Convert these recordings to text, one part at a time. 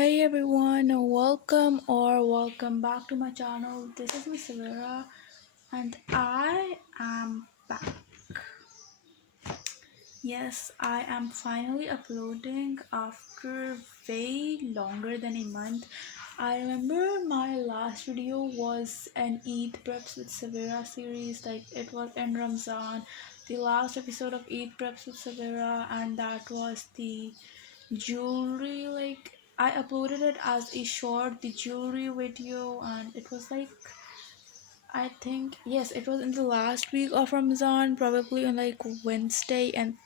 Hey everyone, welcome back to my channel. This is Miss Savera and I am back. Yes, I am finally uploading after way longer than a month. I remember my last video was an Eid Preps with Savera series, like it was in Ramzan, the last episode of Eid Preps with Savera, and that was the jewelry. Like I uploaded it as a short, the jewelry video, and it was like I think yes, it was in the last week of Ramadan, probably on like Wednesday and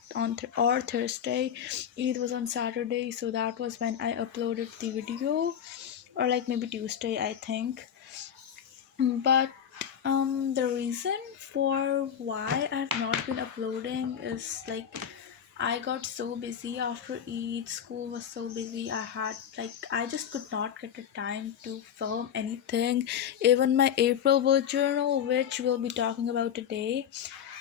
or Thursday. Eid was on Saturday, so that was when I uploaded the video, or like maybe Tuesday, I think. But the reason for why I've not been uploading is like I got so busy after Eid. School was so busy. I just could not get the time to film anything. Even my April bullet journal, which we'll be talking about today.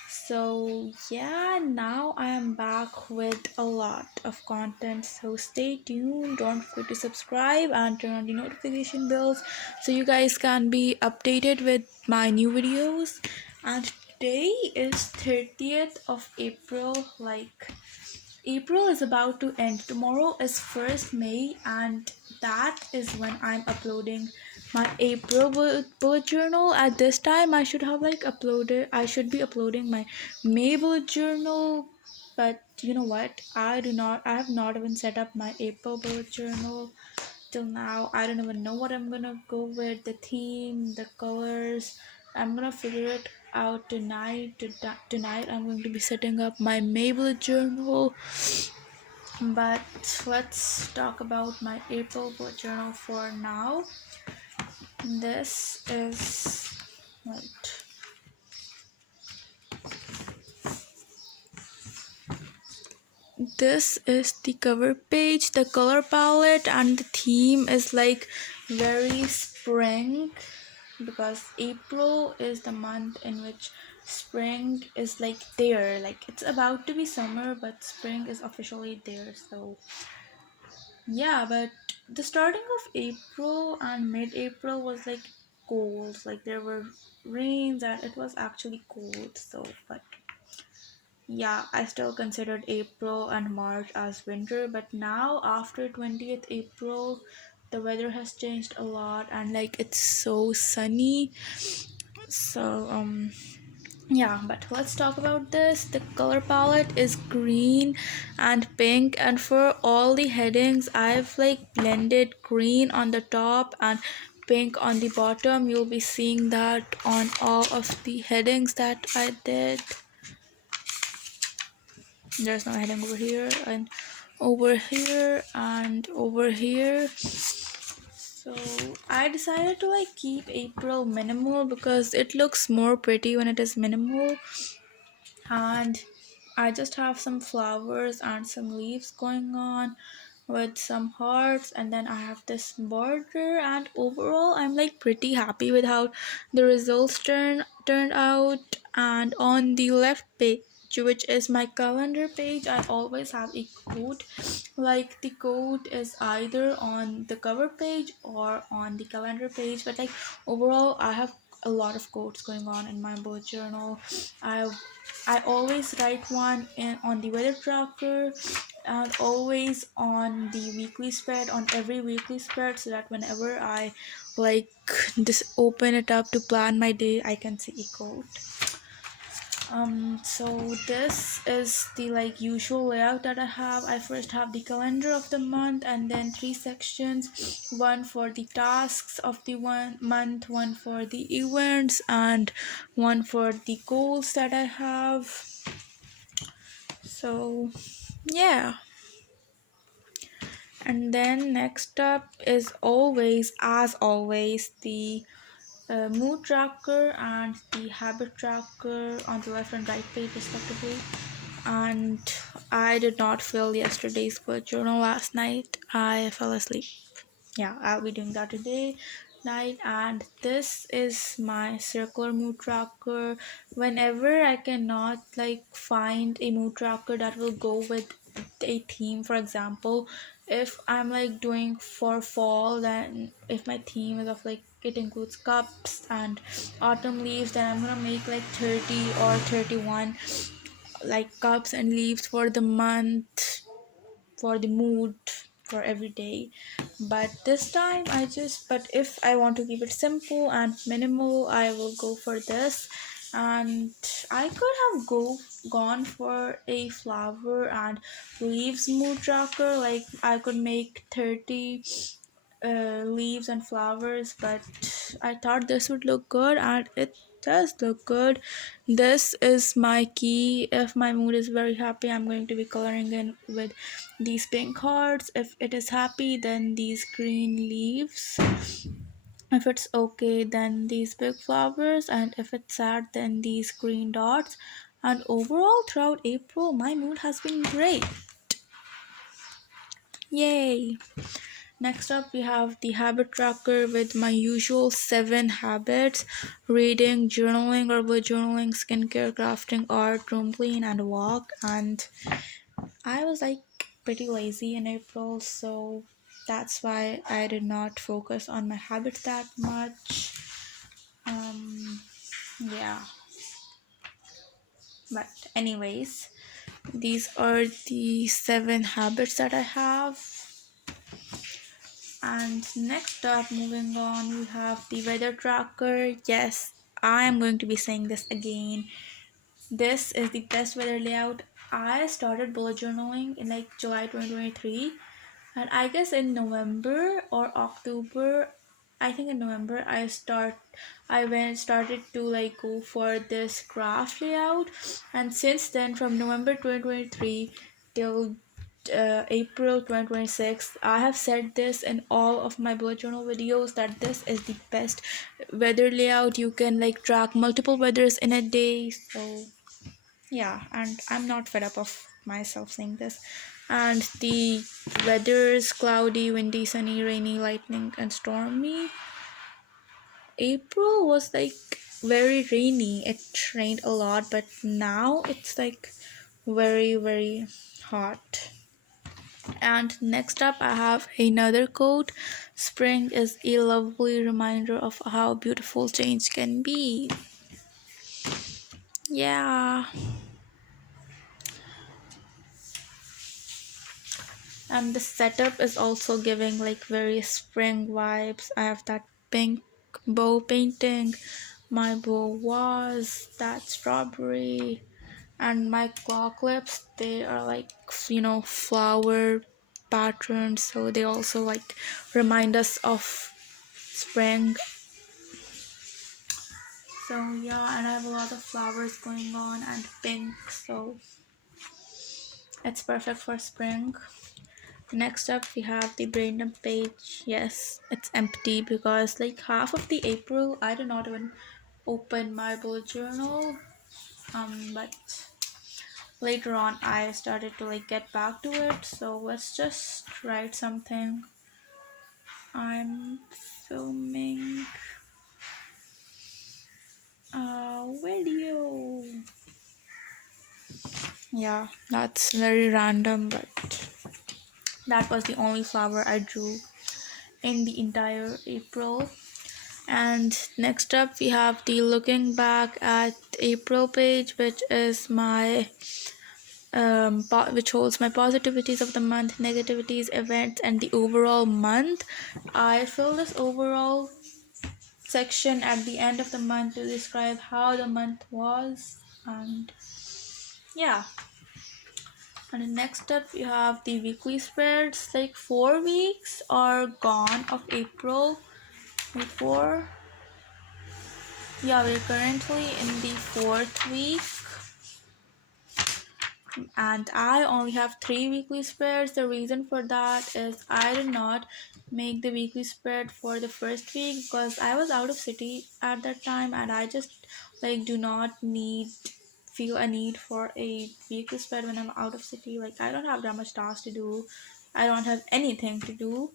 So yeah, now I am back with a lot of content. So stay tuned. Don't forget to subscribe and turn on the notification bells so you guys can be updated with my new videos. And today is 30th of April. Like April is about to end. Tomorrow is 1st May, and that is when I'm uploading my April bullet journal. At this time, I should be uploading my May bullet journal, but you know what? I have not even set up my April bullet journal till now. I don't even know what I'm gonna go with, the theme, the colors. I'm gonna figure it out tonight. Tonight, I'm going to be setting up my Maybelline journal. But let's talk about my April bullet journal for now. This is wait. This is the cover page, the color palette, and the theme is like very spring because April is the month in which spring is like there. Like it's about to be summer, but spring is officially there. So yeah, but the starting of April and mid-April was like cold. Like there were rains and it was actually cold. So, but yeah, I still considered April and March as winter. But now after 20th April, the weather has changed a lot and like it's so sunny. So yeah, but let's talk about this. The color palette is green and pink, and for all the headings I've like blended green on the top and pink on the bottom. You'll be seeing that on all of the headings that I did. There's no heading over here and over here and over here. So I decided to like keep April minimal because it looks more pretty when it is minimal, and I just have some flowers and some leaves going on with some hearts, and then I have this border, and overall I'm like pretty happy with how the results turned out. And on the left page, which is my calendar page, I always have a quote. Like the quote is either on the cover page or on the calendar page, but like overall I have a lot of quotes going on in my bullet journal. I I always write one in on the weather tracker and always on the weekly spread, on every weekly spread, so that whenever I like just open it up to plan my day, I can see a quote. So this is the like usual layout that I have. I first have the calendar of the month and then three sections, one for the tasks of the one month, one for the events, and one for the goals that I have. So yeah, and then next up is always, as always, the mood tracker and the habit tracker on the left and right page respectively. And I did not fill yesterday's bullet journal last night. I fell asleep. Yeah, I'll be doing that today night. And this is my circular mood tracker. Whenever I cannot like find a mood tracker that will go with a theme, for example, If I'm like doing for fall, then if my theme is of like it includes cups and autumn leaves, then I'm gonna make like 30 or 31 like cups and leaves for the month, for the mood, for every day. But this time I just, but if I want to keep it simple and minimal, I will go for this. And I could have gone for a flower and leaves mood tracker, like I could make 30 leaves and flowers, but I thought this would look good and it does look good. This is my key. If my mood is very happy, I'm going to be coloring in with these pink hearts. If it is happy, then these green leaves. If it's okay, then these big flowers, and if it's sad, then these green dots. And overall, throughout April, my mood has been great. Yay! Next up, we have the habit tracker with my usual 7 habits: reading, journaling, herbal journaling, skincare, crafting, art, room clean, and walk. And I was like pretty lazy in April, so that's why I did not focus on my habits that much. Um, yeah, but anyways, these are the 7 habits that I have. And next up, moving on, we have the weather tracker. Yes, I am going to be saying this again. This is the best weather layout. I started bullet journaling in like July 2023, and I guess in November or October, I think in November I went started to like go for this graph layout, and since then from November 2023 till April 2026, I have said this in all of my bullet journal videos that this is the best weather layout. You can like track multiple weathers in a day. So yeah, and I'm not fed up of myself saying this. And the weather is cloudy, windy, sunny, rainy, lightning, and stormy. April was like very rainy. It rained a lot, but now it's like very, very hot. And next up, I have another quote: spring is a lovely reminder of how beautiful change can be. Yeah. And the setup is also giving like very spring vibes. I have that pink bow painting, my bow was that strawberry, and my claw clips, they are like flower patterns, so they also like remind us of spring. So yeah, and I have a lot of flowers going on and pink, so it's perfect for spring. Next up, we have the brain dump page. Yes, it's empty because like half of the April, I did not even open my bullet journal. But later on, I started to like get back to it. So let's just write something. I'm filming a video. Yeah, that's very random, but that was the only flower I drew in the entire April. And next up, we have the looking back at April page, which is my which holds my positivities of the month, negativities, events, and the overall month. I fill this overall section at the end of the month to describe how the month was, and yeah. And next up, you have the weekly spreads. Like 4 weeks are gone of April. Before, yeah, we're currently in the 4th week, and I only have 3 weekly spreads. The reason for that is I did not make the weekly spread for the first week because I was out of city at that time, and I just like do not feel a need for a weekly spread when I'm out of city. Like I don't have that much tasks to do. I don't have anything to do.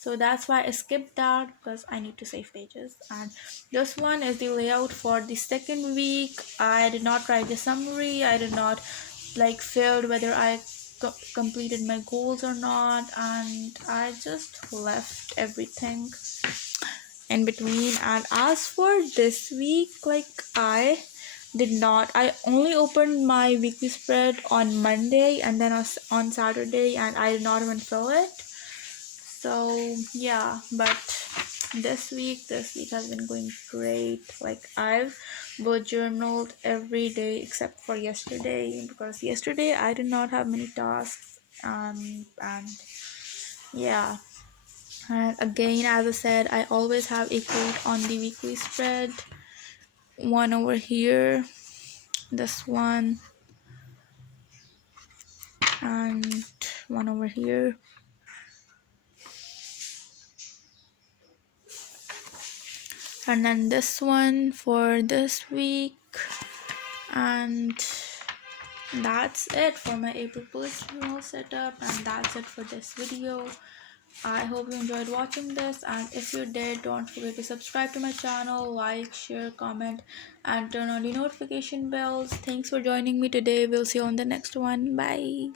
So that's why I skipped that because I need to save pages. And this one is the layout for the second week. I did not write the summary. I did not like filled whether I completed my goals or not, and I just left everything in between. And as for this week, like I only opened my weekly spread on Monday and then on Saturday, and I did not even fill it. So yeah, but this week has been going great. Like I've bullet journaled every day except for yesterday, because yesterday I did not have many tasks. And yeah, and again, as I said, I always have a quote on the weekly spread. One over here, this one, and one over here. And then this one for this week. And that's it for my April bullet journal setup, and that's it for this video. I hope you enjoyed watching this, and if you did, don't forget to subscribe to my channel, like, share, comment, and turn on the notification bells. Thanks for joining me today. We'll see you on the next one. Bye.